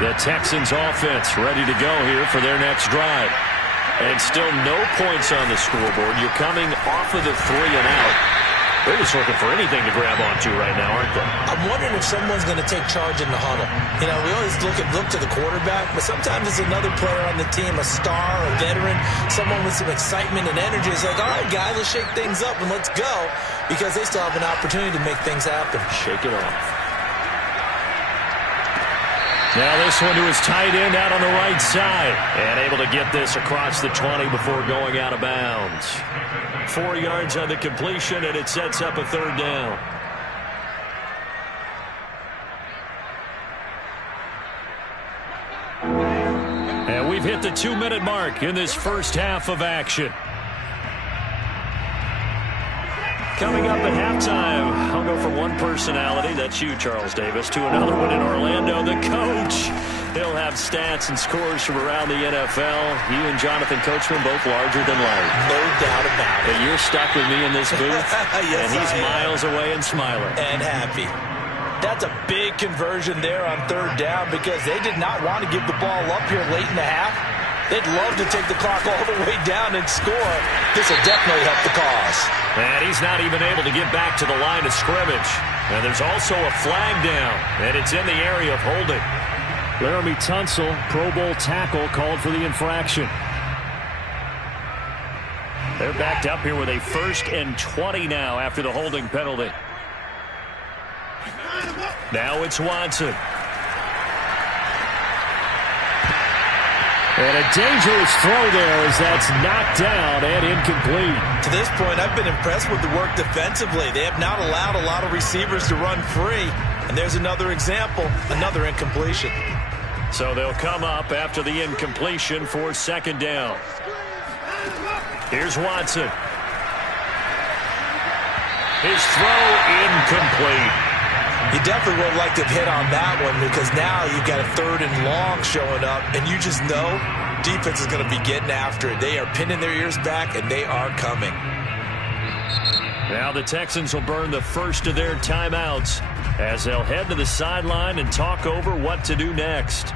The Texans offense ready to go here for their next drive. And still no points on the scoreboard. You're coming off of the 3-and-out. They're just looking for anything to grab onto right now, aren't they? I'm wondering if someone's going to take charge in the huddle. You know, we always look to the quarterback, but sometimes it's another player on the team, a star, a veteran, someone with some excitement and energy. It's like, all right, guys, let's shake things up and let's go, because they still have an opportunity to make things happen. Shake it off. Now this one to his tight end out on the right side. And able to get this across the 20 before going out of bounds. 4 yards on the completion, and it sets up a third down. And we've hit the 2-minute mark in this first half of action. Coming up at halftime, I'll go from one personality, that's you, Charles Davis, to another one in Orlando, the coach. He'll have stats and scores from around the NFL. You and Jonathan Coachman both larger than life. No doubt about it. But you're stuck with me in this booth, yes, and he's miles away and smiling. And happy. That's a big conversion there on third down, because they did not want to give the ball up here late in the half. They'd love to take the clock all the way down and score. This will definitely help the cause. And he's not even able to get back to the line of scrimmage. And there's also a flag down, and it's in the area of holding. Laramie Tunsil, Pro Bowl tackle, called for the infraction. They're backed up here with a 1st and 20 now after the holding penalty. Now it's Watson. And a dangerous throw there as that's knocked down and incomplete. To this point, I've been impressed with the work defensively. They have not allowed a lot of receivers to run free. And there's another example, another incompletion. So they'll come up after the incompletion for 2nd down. Here's Watson. His throw incomplete. You definitely would like to hit on that one, because now you've got a 3rd and long showing up, and you just know defense is going to be getting after it. They are pinning their ears back, and they are coming. Now the Texans will burn the first of their timeouts as they'll head to the sideline and talk over what to do next.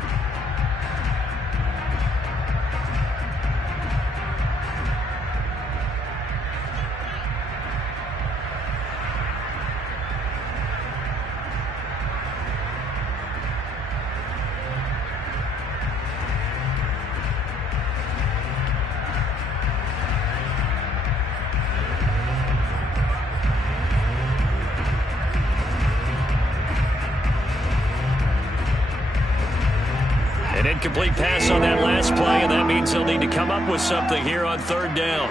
An incomplete pass on that last play, and that means they'll need to come up with something here on 3rd down.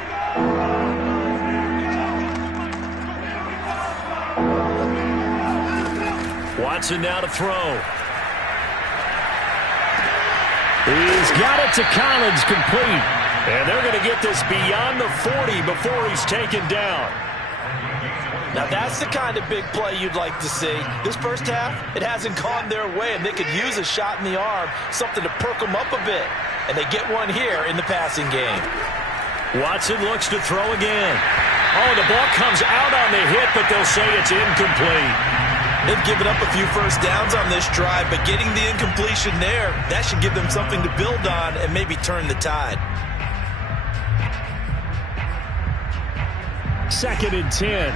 Watson now to throw. He's got it to Collins, complete. And they're going to get this beyond the 40 before he's taken down. Now that's the kind of big play you'd like to see. This first half, it hasn't gone their way, and they could use a shot in the arm, something to perk them up a bit. And they get one here in the passing game. Watson looks to throw again. Oh, the ball comes out on the hit, but they'll say it's incomplete. They've given up a few first downs on this drive, but getting the incompletion there, that should give them something to build on and maybe turn the tide. 2nd and 10.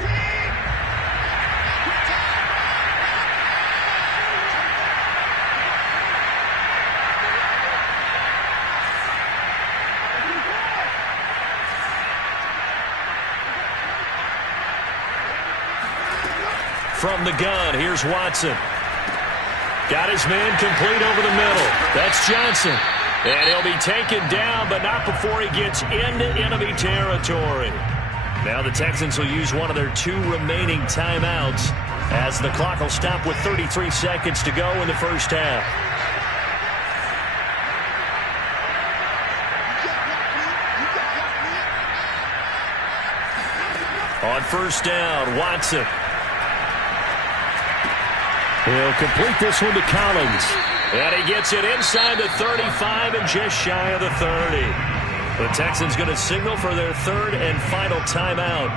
From the gun, here's Watson. Got his man complete over the middle. That's Johnson. And he'll be taken down, but not before he gets into enemy territory. Now the Texans will use one of their 2 remaining timeouts as the clock will stop with 33 seconds to go in the first half. On 1st down, Watson. He'll complete this one to Collins. And he gets it inside the 35 and just shy of the 30. The Texans going to signal for their 3rd and final timeout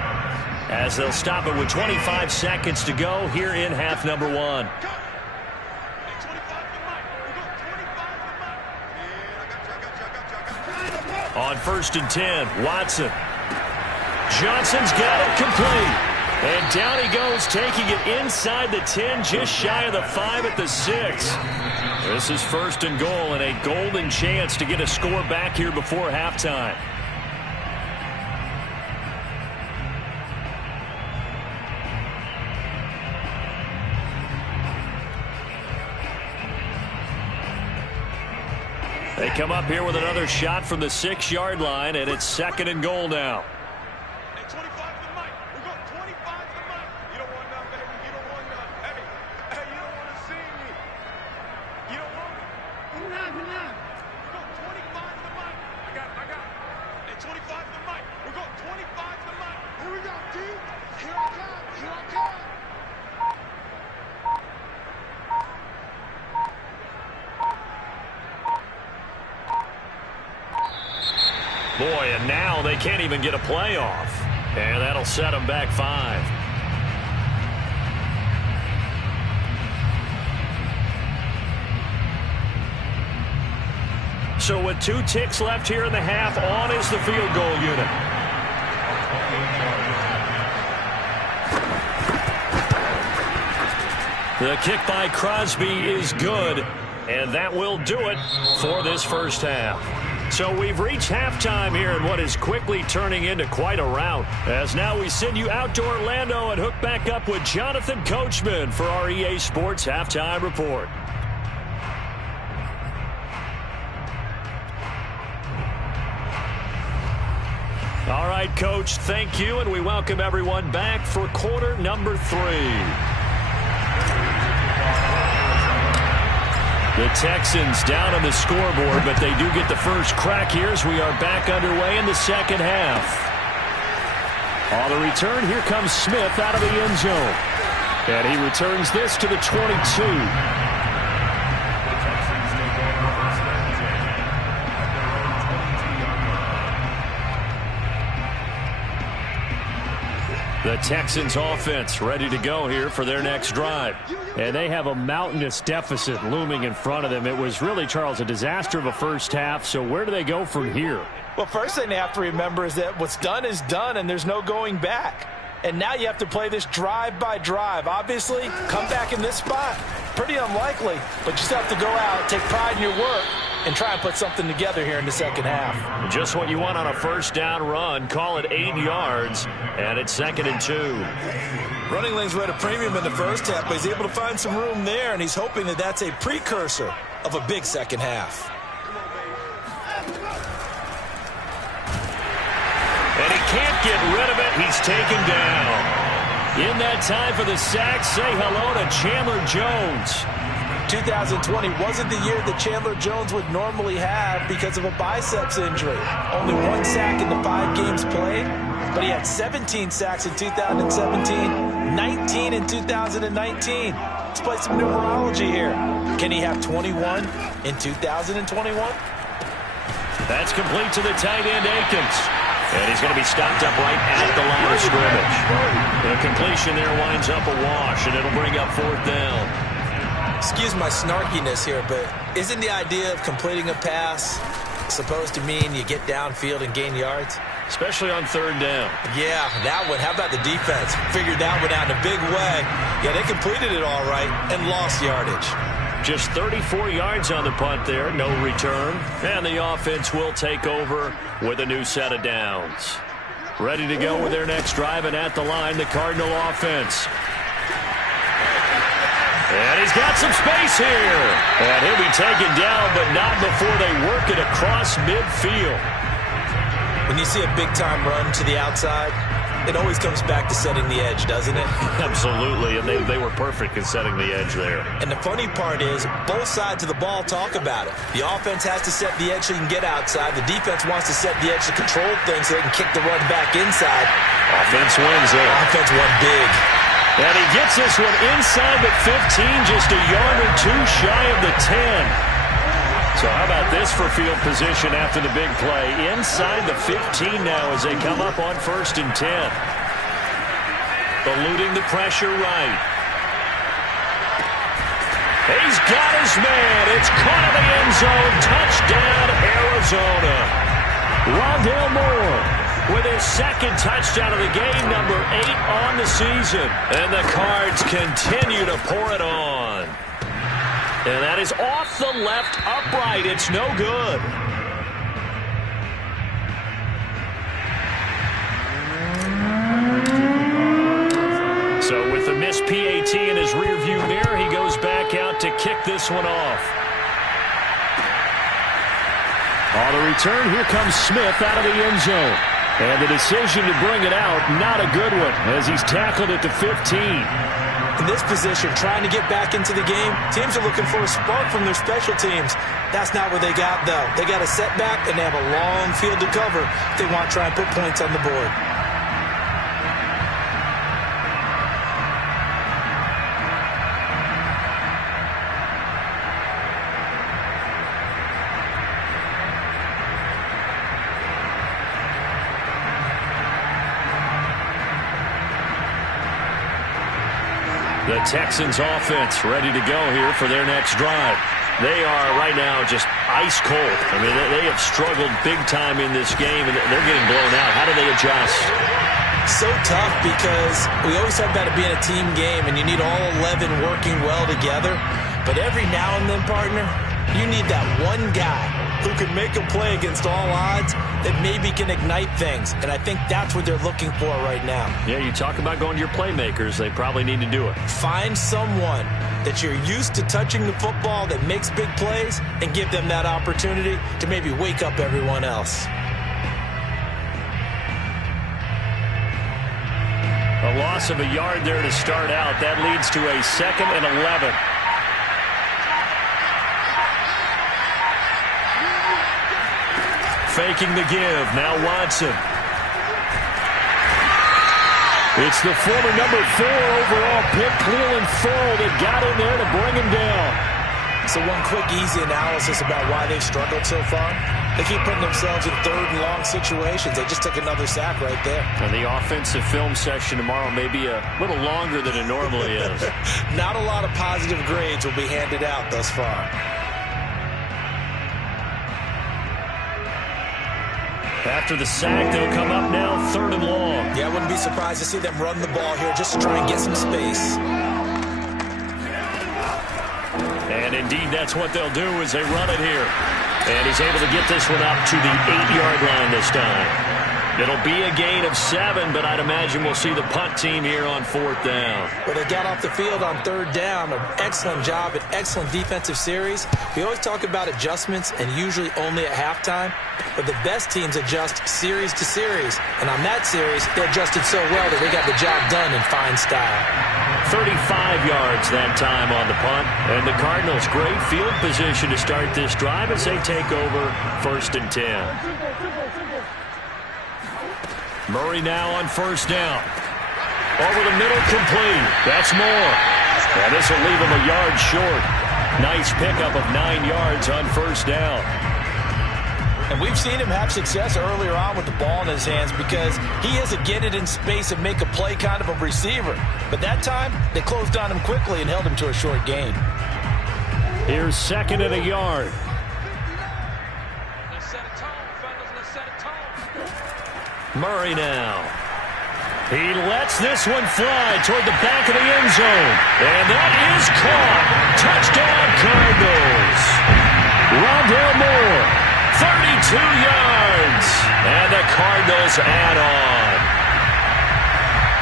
as they'll stop it with 25 seconds to go here in half number 1. On 1st and 10, Watson. Johnson's got it complete. And down he goes, taking it inside the 10, just shy of the 5 at the 6. This is 1st and goal and a golden chance to get a score back here before halftime. They come up here with another shot from the 6-yard line, and it's 2nd and goal now. Hey, 25 to the mic. We're going 25 to the mic. You don't want none, baby. You don't want none. Hey, you don't want to see me. You don't want me. We're going 25 to the mic. I got it. Hey, 25 to the mic. We're going 25 to the mic. Here we go, D. Here I come. Boy, and now they can't even get a playoff. And that'll set them back 5. So with 2 ticks left here in the half, on is the field goal unit. The kick by Crosby is good, and that will do it for this first half. So we've reached halftime here in what is quickly turning into quite a rout. As now we send you out to Orlando and hook back up with Jonathan Coachman for our EA Sports Halftime Report. All right, Coach, thank you, and we welcome everyone back for quarter number 3. The Texans down on the scoreboard, but they do get the first crack here as we are back underway in the second half. On the return, here comes Smith out of the end zone. And he returns this to the 22. The Texans offense ready to go here for their next drive. And they have a mountainous deficit looming in front of them. It was really, Charles, a disaster of a first half. So where do they go from here? Well, first thing they have to remember is that what's done is done, and there's no going back. And now you have to play this drive by drive. Obviously, come back in this spot. Pretty unlikely, but you still have to go out, take pride in your work, and try and put something together here in the second half. Just what you want on a first down run. Call it 8 yards, and it's 2nd and 2. Running lanes were at a premium in the first half, but he's able to find some room there, and he's hoping that that's a precursor of a big second half. And he can't get rid of it. He's taken down. In that time for the sack, say hello to Chandler Jones. 2020 wasn't the year that Chandler Jones would normally have because of a biceps injury. Only 1 sack in the 5 games played, but he had 17 sacks in 2017, 19 in 2019. Let's play some numerology here. Can he have 21 in 2021? That's complete to the tight end, Akins. And he's going to be stopped up right at the line of scrimmage. The completion there winds up a wash, and it'll bring up 4th down. Excuse my snarkiness here, but isn't the idea of completing a pass supposed to mean you get downfield and gain yards? Especially on 3rd down. Yeah, that one. How about the defense? Figured that one out in a big way. Yeah, they completed it all right and lost yardage. Just 34 yards on the punt there, no return. And the offense will take over with a new set of downs. Ready to go with their next drive, and at the line, the Cardinal offense. And he's got some space here. And he'll be taken down, but not before they work it across midfield. When you see a big-time run to the outside, it always comes back to setting the edge, doesn't it? Absolutely, and they were perfect in setting the edge there. And the funny part is, both sides of the ball talk about it. The offense has to set the edge so you can get outside. The defense wants to set the edge to control things so they can kick the run back inside. Offense wins there. Offense won big. And he gets this one inside the 15, just a yard or 2 shy of the 10. So how about this for field position after the big play? Inside the 15 now as they come up on 1st and 10. Eluding the pressure right. He's got his man. It's caught in the end zone. Touchdown, Arizona. Rondale Moore with his second touchdown of the game, number 8 on the season. And the Cards continue to pour it on. And that is off the left upright. It's no good. So with the missed PAT in his rearview mirror, he goes back out to kick this one off. On the return, here comes Smith out of the end zone. And the decision to bring it out, not a good one, as he's tackled at the 15. In this position, trying to get back into the game, teams are looking for a spark from their special teams. That's not what they got, though. They got a setback, and they have a long field to cover if they want to try and put points on the board. The Texans offense ready to go here for their next drive. They are right now just ice cold. I mean, they have struggled big time in this game, and they're getting blown out. How do they adjust? So tough because we always talk about it being a team game, and you need all 11 working well together. But every now and then, partner, you need that one guy who can make a play against all odds that maybe can ignite things. And I think that's what they're looking for right now. Yeah, you talk about going to your playmakers. They probably need to do it. Find someone that you're used to touching the football that makes big plays and give them that opportunity to maybe wake up everyone else. A loss of a yard there to start out. That leads to a 2nd and 11. Faking the give. Now Watson. It's the former number 4 overall pick, Cleveland Ferrell, that got in there to bring him down. So one quick, easy analysis about why they've struggled so far. They keep putting themselves in 3rd and long situations. They just took another sack right there. And the offensive film session tomorrow may be a little longer than it normally is. Not a lot of positive grades will be handed out thus far. After the sack, they'll come up now 3rd and long. Yeah, I wouldn't be surprised to see them run the ball here just to try and get some space. And indeed, that's what they'll do as they run it here. And he's able to get this one up to the 8-yard line this time. It'll be a gain of 7, but I'd imagine we'll see the punt team here on 4th down. Well, they got off the field on 3rd down. An excellent job, an excellent defensive series. We always talk about adjustments and usually only at halftime. But the best teams adjust series to series. And on that series, they adjusted so well that they got the job done in fine style. 35 yards that time on the punt. And the Cardinals, great field position to start this drive as they take over 1st and 10. Murray now on 1st down. Over the middle, complete. That's Moore. And this will leave him a yard short. Nice pickup of 9 yards on 1st down. And we've seen him have success earlier on with the ball in his hands because he is a get it in space and make a play kind of a receiver. But that time, they closed on him quickly and held him to a short gain. Here's 2nd and a yard. Murray now. He lets this one fly toward the back of the end zone. And that is caught. Touchdown, Cardinals. Rondale Moore, 32 yards. And the Cardinals add on.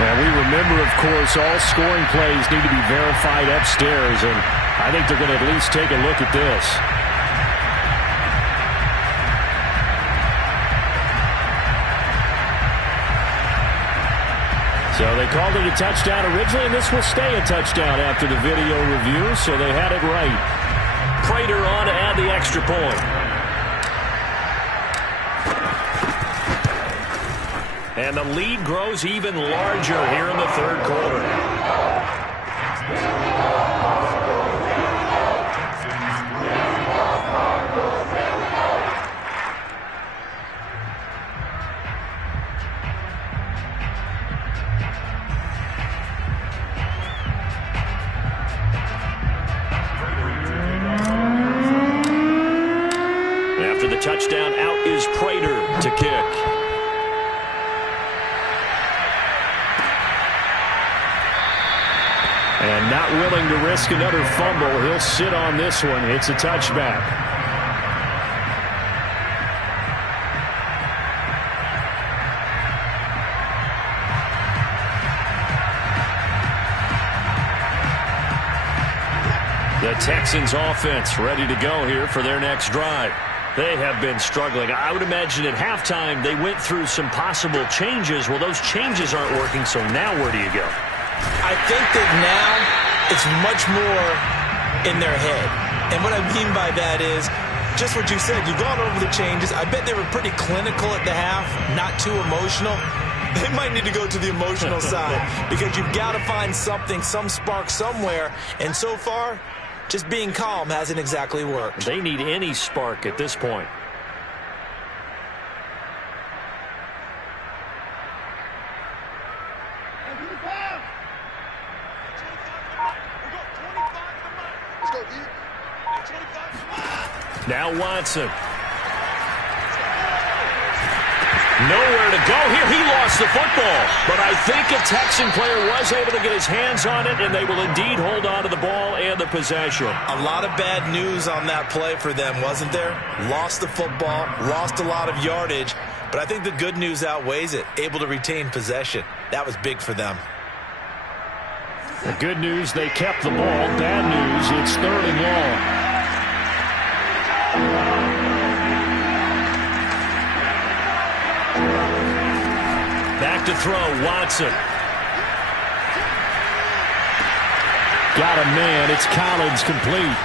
And we remember, of course, all scoring plays need to be verified upstairs. And I think they're going to at least take a look at this. So they called it a touchdown originally, and this will stay a touchdown after the video review, so they had it right. Prater on to add the extra point. And the lead grows even larger here in the 3rd quarter. Touchdown, out is Prater to And not willing to risk another fumble. He'll sit on this one. It's a touchback. The Texans offense ready to go here for their next drive. They have been struggling. I would imagine at halftime they went through some possible changes. Well, those changes aren't working, so now where do you go? I think that now it's much more in their head. And what I mean by that is just what you said. You've gone over the changes. I bet they were pretty clinical at the half, not too emotional. They might need to go to the emotional side because you've got to find something, some spark somewhere. And so far, just being calm hasn't exactly worked. They need any spark at this point. Now Watson. Nowhere to go here. He lost the football. But I think a Texan player was able to get his hands on it, and they will indeed hold on to the ball and the possession. A lot of bad news on that play for them, wasn't there? Lost the football, lost a lot of yardage, but I think the good news outweighs it. Able to retain possession. That was big for them. The good news, they kept the ball. Bad news, it's 3rd and long. Back to throw, Watson. Got a man, it's Collins complete.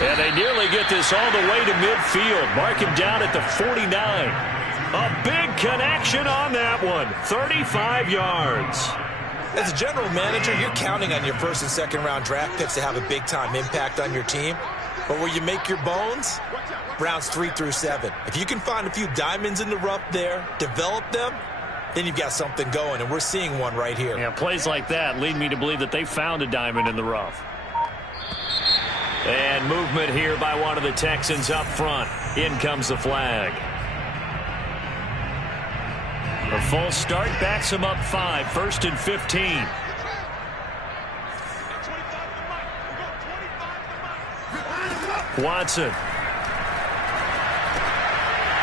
And they nearly get this all the way to midfield. Mark him down at the 49. A big connection on that one. 35 yards. As a general manager, you're counting on your first and second round draft picks to have a big-time impact on your team. But where you make your bones, rounds 3 through 7. If you can find a few diamonds in the rough there, develop them, then you've got something going, and we're seeing one right here. Yeah, plays like that lead me to believe that they found a diamond in the rough. And movement here by one of the Texans up front. In comes the flag. A full start backs him up 5, 1st and 15. Watson.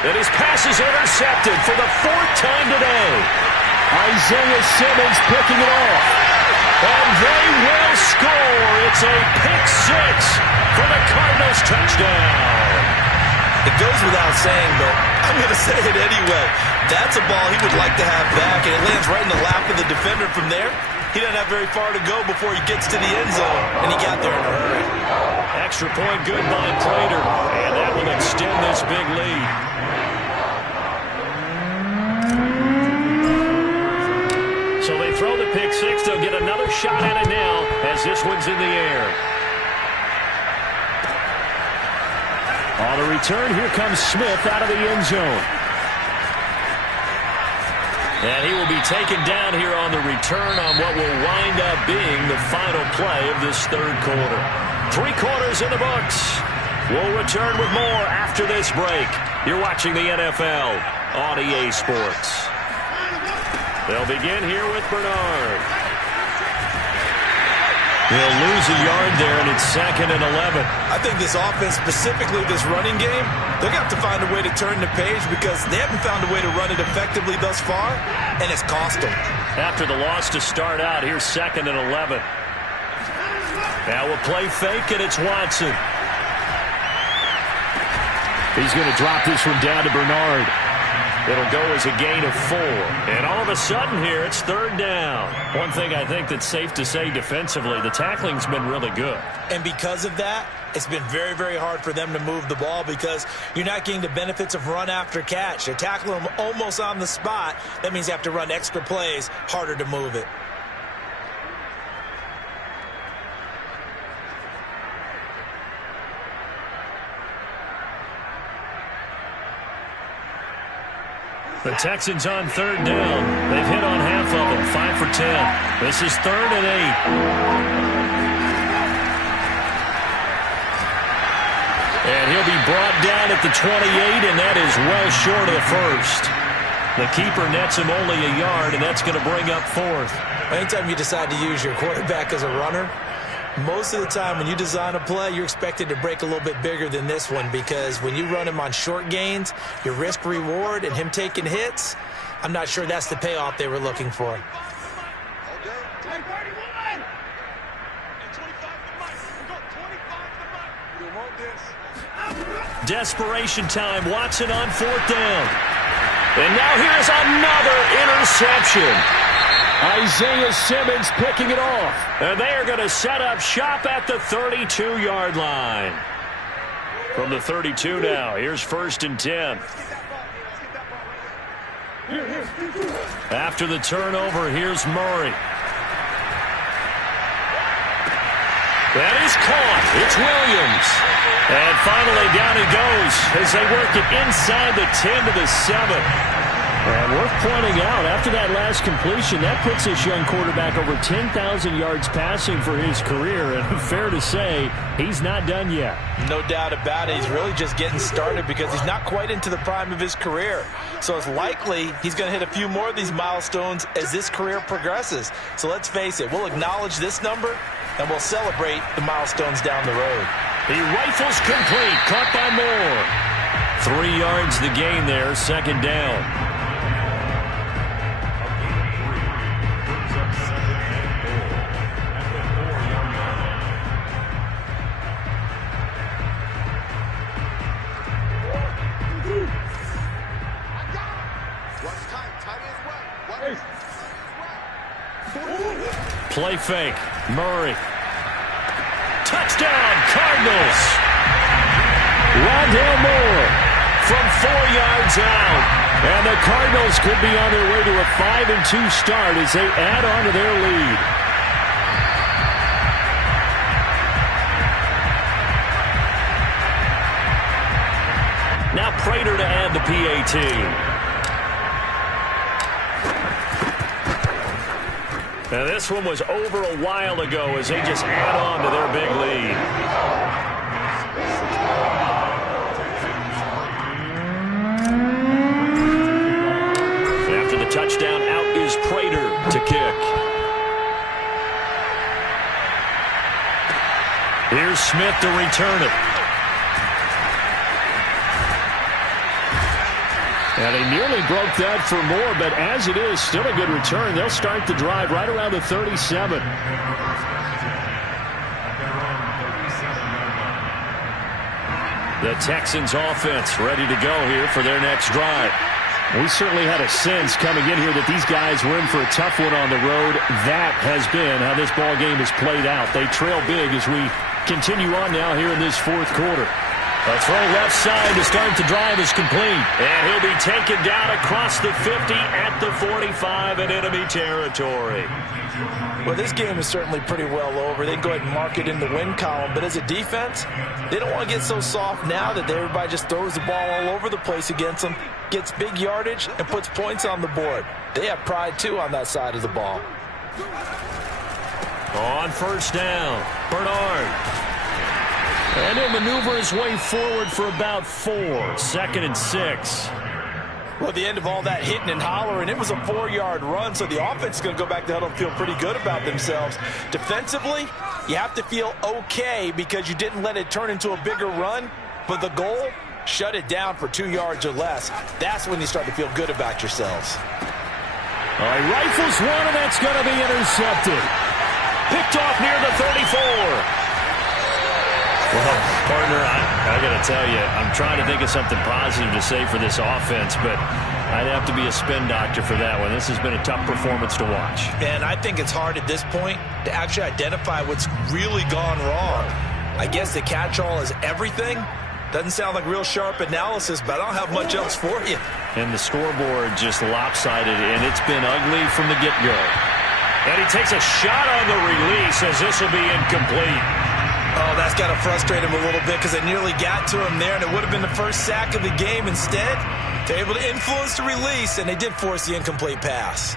And his pass is intercepted for the 4th time today. Isaiah Simmons picking it off. And they will score. It's a pick 6 for the Cardinals touchdown. It goes without saying, but I'm going to say it anyway. That's a ball he would like to have back, and it lands right in the lap of the defender from there. He doesn't have very far to go before he gets to the end zone, and he got there in a hurry. Extra point good by Prater, and that will extend this big lead. So they throw the pick 6. They'll get another shot at it now as this one's in the air. On the return, here comes Smith out of the end zone. And he will be taken down here on the return on what will wind up being the final play of this 3rd quarter. 3 quarters in the books. We'll return with more after this break. You're watching the NFL on EA Sports. They'll begin here with Bernard. He'll lose a yard there, and it's 2nd and 11. I think this offense, specifically this running game, they're going to have to find a way to turn the page because they haven't found a way to run it effectively thus far, and it's cost them. After the loss to start out, here's 2nd and 11. Now we'll play fake, and it's Watson. He's going to drop this one down to Bernard. It'll go as a gain of 4. And all of a sudden here, it's 3rd down. One thing I think that's safe to say defensively, the tackling's been really good. And because of that, it's been very, very hard for them to move the ball because you're not getting the benefits of run after catch. They're tackling them almost on the spot. That means you have to run extra plays, harder to move it. The Texans on 3rd down. They've hit on half of them, 5 for 10. This is 3rd and 8. And he'll be brought down at the 28, and that is well short of the 1st. The keeper nets him only a yard, and that's going to bring up fourth. Anytime you decide to use your quarterback as a runner, most of the time when you design a play, you're expected to break a little bit bigger than this one, because when you run him on short gains, your risk-reward and him taking hits, I'm not sure that's the payoff they were looking for. Desperation time. Watson on fourth down. And now here's another interception. Isaiah Simmons picking it off. And they are going to set up shop at the 32-yard line. From the 32 now, here's 1st and 10. After the turnover, here's Murray. That is caught. It's Williams. And finally down he goes as they work it inside the 10 to the 7. And worth pointing out, after that last completion, that puts this young quarterback over 10,000 yards passing for his career. And fair to say, he's not done yet. No doubt about it. He's really just getting started because he's not quite into the prime of his career. So it's likely he's going to hit a few more of these milestones as this career progresses. So let's face it, we'll acknowledge this number and we'll celebrate the milestones down the road. He rifles complete, caught by Moore. 3 yards the gain there, 2nd down. Play fake. Murray. Touchdown, Cardinals. Rondale Moore from 4 yards out. And the Cardinals could be on their way to a 5-2 start as they add on to their lead. Now Prater to add the PAT. Now this one was over a while ago as they just add on to their big lead. After the touchdown, out is Prater to kick. Here's Smith to return it. And he nearly broke that for Moore, but as it is, still a good return. They'll start the drive right around the 37. The Texans offense ready to go here for their next drive. We certainly had a sense coming in here that these guys were in for a tough one on the road. That has been how this ball game has played out. They trail big as we continue on now here in this 4th quarter. A throw left side to start the drive is complete. And he'll be taken down across the 50 at the 45 in enemy territory. Well, this game is certainly pretty well over. They can go ahead and mark it in the win column. But as a defense, they don't want to get so soft now that everybody just throws the ball all over the place against them, gets big yardage, and puts points on the board. They have pride, too, on that side of the ball. On 1st down, Bernard. And he'll maneuver his way forward for about 4. 2nd and 6. Well, at the end of all that hitting and hollering, it was a 4-yard run, so the offense is going to go back to huddle and feel pretty good about themselves. Defensively, you have to feel okay because you didn't let it turn into a bigger run, but the goal, shut it down for 2 yards or less. That's when you start to feel good about yourselves. All right, rifles one, and that's going to be intercepted. Picked off near the 34. Well, partner, I got to tell you, I'm trying to think of something positive to say for this offense, but I'd have to be a spin doctor for that one. This has been a tough performance to watch. And I think it's hard at this point to actually identify what's really gone wrong. I guess the catch-all is everything. Doesn't sound like real sharp analysis, but I don't have much else for you. And the scoreboard just lopsided, and it's been ugly from the get-go. And he takes a shot on the release as this will be incomplete. Oh, that's got to frustrate him a little bit because they nearly got to him there, and it would have been the first sack of the game. Instead, they're able to influence the release, and they did force the incomplete pass.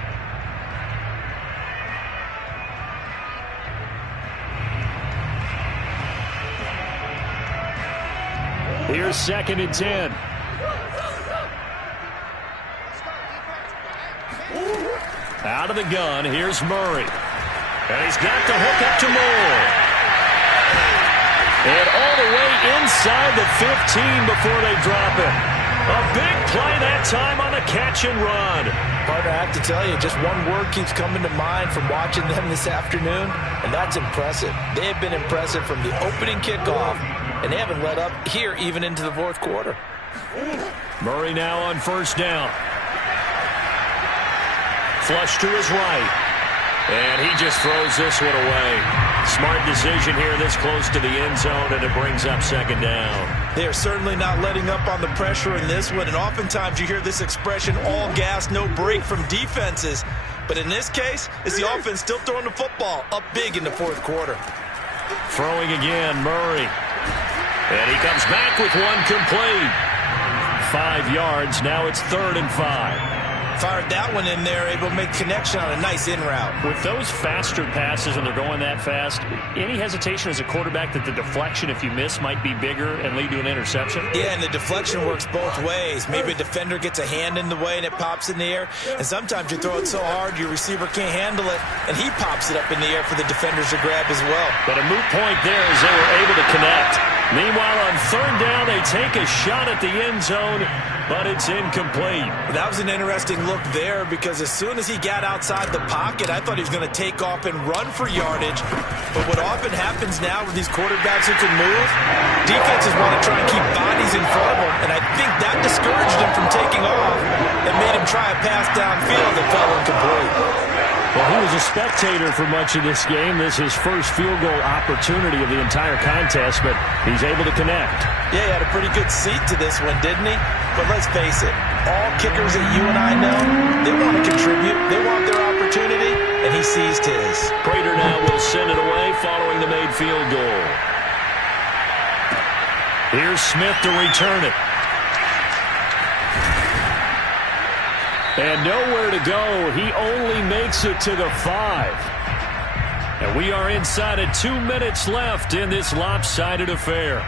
Here's 2nd and 10. Out of the gun, here's Murray. And he's got the hook up to Moore. And all the way inside the 15 before they drop it. A big play that time on the catch and run. Partner, I have to tell you, just one word keeps coming to mind from watching them this afternoon, and that's impressive. They have been impressive from the opening kickoff, and they haven't let up here even into the fourth quarter. Murray now on first down. Flush to his right. And he just throws this one away. Smart decision here this close to the end zone, and it brings up second down. They are certainly not letting up on the pressure in this one, and oftentimes you hear this expression, all gas, no break from defenses. But in this case, it's the offense still throwing the football up big in the fourth quarter. Throwing again, Murray. And he comes back with one complete. 5 yards, now it's 3rd and 5. Fired that one in there, able to make connection on a nice in route. With those faster passes when they're going that fast, any hesitation as a quarterback that the deflection, if you miss, might be bigger and lead to an interception? Yeah, and the deflection works both ways. Maybe a defender gets a hand in the way and it pops in the air. And sometimes you throw it so hard your receiver can't handle it, and he pops it up in the air for the defenders to grab as well. But a moot point there as they were able to connect. Meanwhile, on 3rd down, they take a shot at the end zone, but it's incomplete. That was an interesting look there, because as soon as he got outside the pocket, I thought he was going to take off and run for yardage. But what often happens now with these quarterbacks who can move, defenses want to try and keep bodies in front of them, and I think that discouraged him from taking off and made him try a pass downfield that fell incomplete. Well, he was a spectator for much of this game. This is his first field goal opportunity of the entire contest, but he's able to connect. Yeah, he had a pretty good seat to this one, didn't he? But let's face it, all kickers that you and I know, they want to contribute. They want their opportunity, and he seized his. Prater now will send it away following the made field goal. Here's Smith to return it. And nowhere to go. He only makes it to the 5. And we are inside of 2 minutes left in this lopsided affair.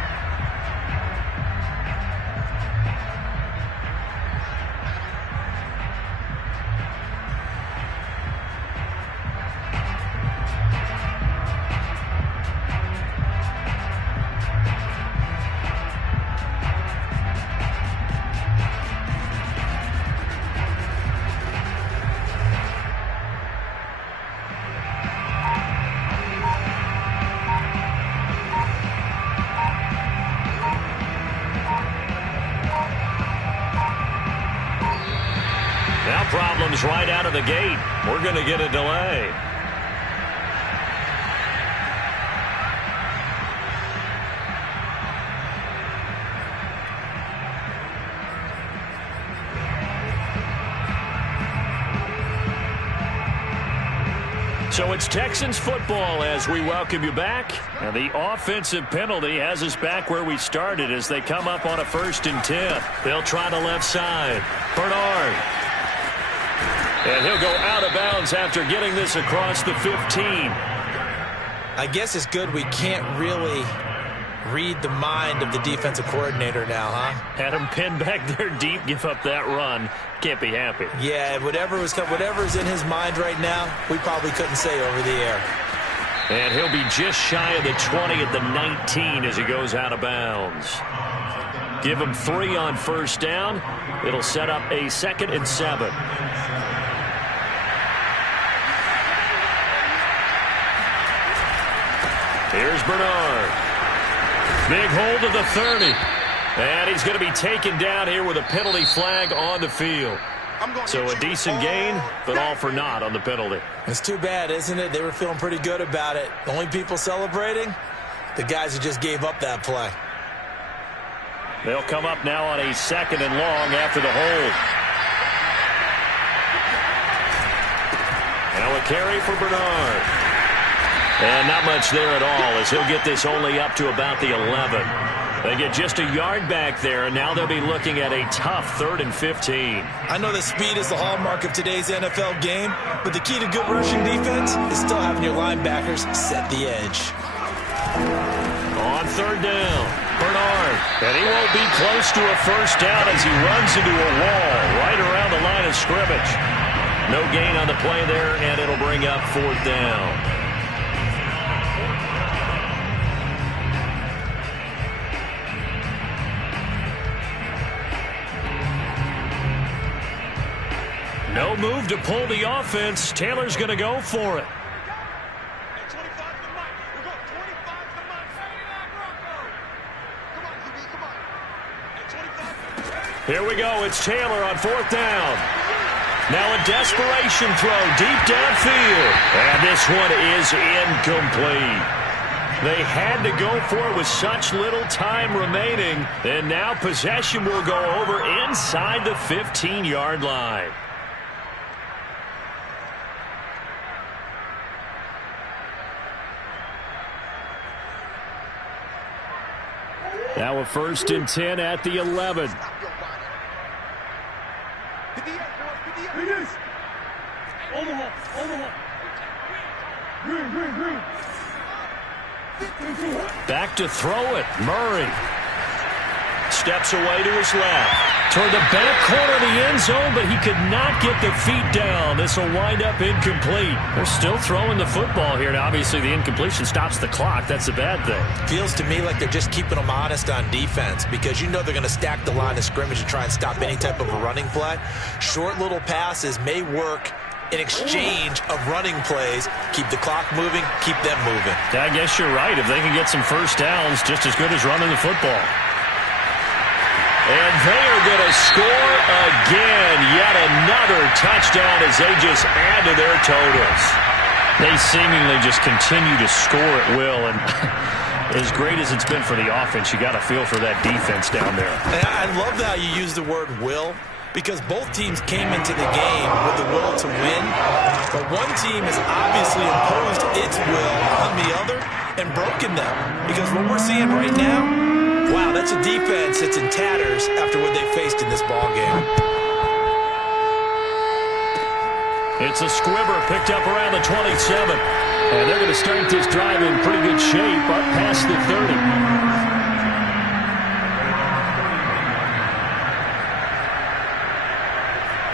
Problems right out of the gate. We're going to get a delay. So it's Texans football as we welcome you back. And the offensive penalty has us back where we started as they come up on a 1st and 10. They'll try the left side. Bernard. And he'll go out of bounds after getting this across the 15. I guess it's good we can't really read the mind of the defensive coordinator now, huh? Had him pinned back there deep, give up that run. Can't be happy. Yeah, whatever's in his mind right now, we probably couldn't say over the air. And he'll be just shy of the 20 at the 19 as he goes out of bounds. Give him 3 on first down. It'll set up a 2nd and 7. Here's Bernard. Big hold of the 30. And he's going to be taken down here with a penalty flag on the field. So a decent gain, but all for naught on the penalty. It's too bad, isn't it? They were feeling pretty good about it. The only people celebrating, the guys who just gave up that play. They'll come up now on a 2nd and long after the hold. Now a carry for Bernard. And not much there at all as he'll get this only up to about the 11. They get just a yard back there, and now they'll be looking at a tough 3rd and 15. I know that speed is the hallmark of today's NFL game, but the key to good rushing defense is still having your linebackers set the edge. On 3rd down, Bernard. And he won't be close to a first down as he runs into a wall right around the line of scrimmage. No gain on the play there, and it'll bring up 4th down. No move to pull the offense. Taylor's going to go for it. Here we go. It's Taylor on 4th down. Now a desperation throw deep downfield. And this one is incomplete. They had to go for it with such little time remaining. And now possession will go over inside the 15-yard line. Now a 1st and 10 at the 11. Back to throw it. Murray steps away to his left. Toward the back corner of the end zone, but he could not get the feet down. This will wind up incomplete. They're still throwing the football here. Now, obviously, the incompletion stops the clock. That's a bad thing. Feels to me like they're just keeping them honest on defense because you know they're going to stack the line of scrimmage and try and stop any type of a running play. Short little passes may work in exchange of running plays. Keep the clock moving, keep them moving. I guess you're right. If they can get some first downs, just as good as running the football. And they are going to score again. Yet another touchdown as they just add to their totals. They seemingly just continue to score at will. And as great as it's been for the offense, you got to feel for that defense down there. And I love how you use the word will, because both teams came into the game with the will to win. But one team has obviously imposed its will on the other and broken them. Because what we're seeing right now, wow, that's a defense that's in tatters after what they faced in this ballgame. It's a squibber picked up around the 27. And they're going to start this drive in pretty good shape up past the 30.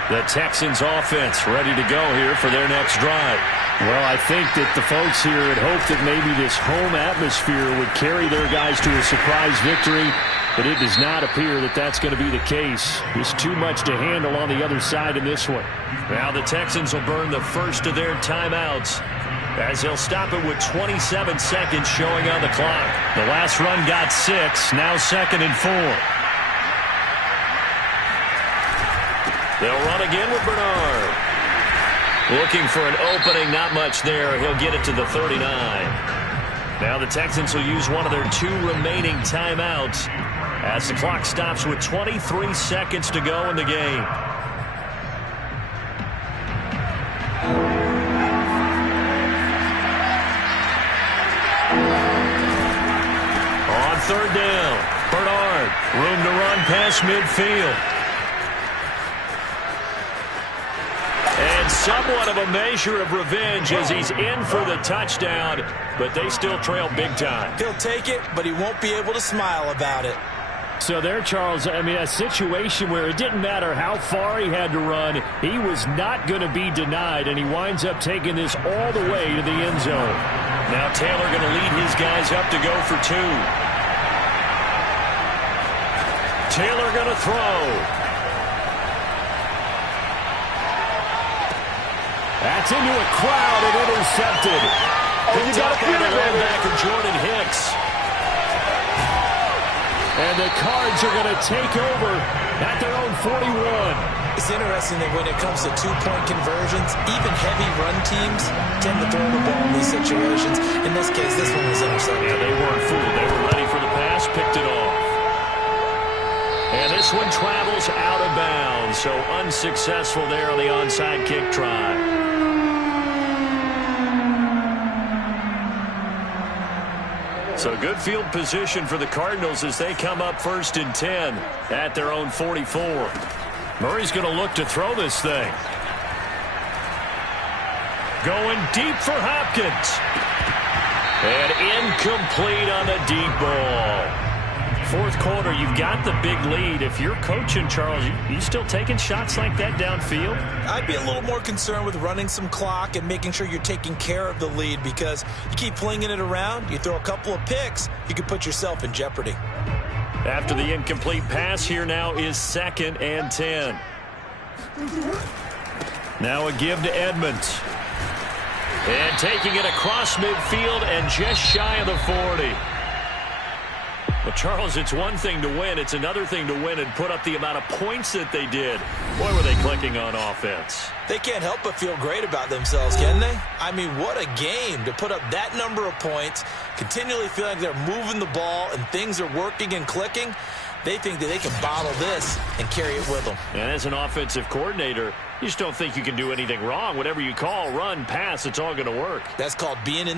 The Texans offense ready to go here for their next drive. Well, I think that the folks here had hoped that maybe this home atmosphere would carry their guys to a surprise victory, but it does not appear that that's going to be the case. There's too much to handle on the other side in this one. Now the Texans will burn the first of their timeouts as they'll stop it with 27 seconds showing on the clock. The last run got 6, now 2nd and 4. They'll run again with Bernard. Looking for an opening, not much there. He'll get it to the 39. Now the Texans will use one of their 2 remaining timeouts as the clock stops with 23 seconds to go in the game. On 3rd down, Bernard, room to run past midfield. And somewhat of a measure of revenge as he's in for the touchdown, but they still trail big time. He'll take it, but he won't be able to smile about it. So there, Charles, I mean, a situation where it didn't matter how far he had to run, he was not going to be denied, and he winds up taking this all the way to the end zone. Now Taylor going to lead his guys up to go for 2. Taylor going to throw. That's into a crowd and intercepted. You got to linebacker Jordan Hicks. And the Cards are going to take over at their own 41. It's interesting that when it comes to 2-point conversions, even heavy run teams tend to throw the ball in these situations. In this case, this one was intercepted. Yeah, they weren't fooled. They were ready for the pass, picked it off. And this one travels out of bounds, so unsuccessful there on the onside kick try. So good field position for the Cardinals as they come up 1st and 10 at their own 44. Murray's going to look to throw this thing. Going deep for Hopkins. And incomplete on the deep ball. fourth quarter, you've got the big lead. If you're coaching, Charles, you still taking shots like that downfield? I'd be a little more concerned with running some clock and making sure you're taking care of the lead, because you keep flinging it around, you throw a couple of picks, you could put yourself in jeopardy. After the incomplete pass, here now is 2nd and 10. Now a give to Edmonds. And taking it across midfield and just shy of the 40. Well, Charles, it's one thing to win. It's another thing to win and put up the amount of points that they did. Boy, were they clicking on offense. They can't help but feel great about themselves, can they? I mean, what a game to put up that number of points, continually feel like they're moving the ball and things are working and clicking. They think that they can bottle this and carry it with them. And as an offensive coordinator, you just don't think you can do anything wrong. Whatever you call, run, pass, it's all going to work. That's called being in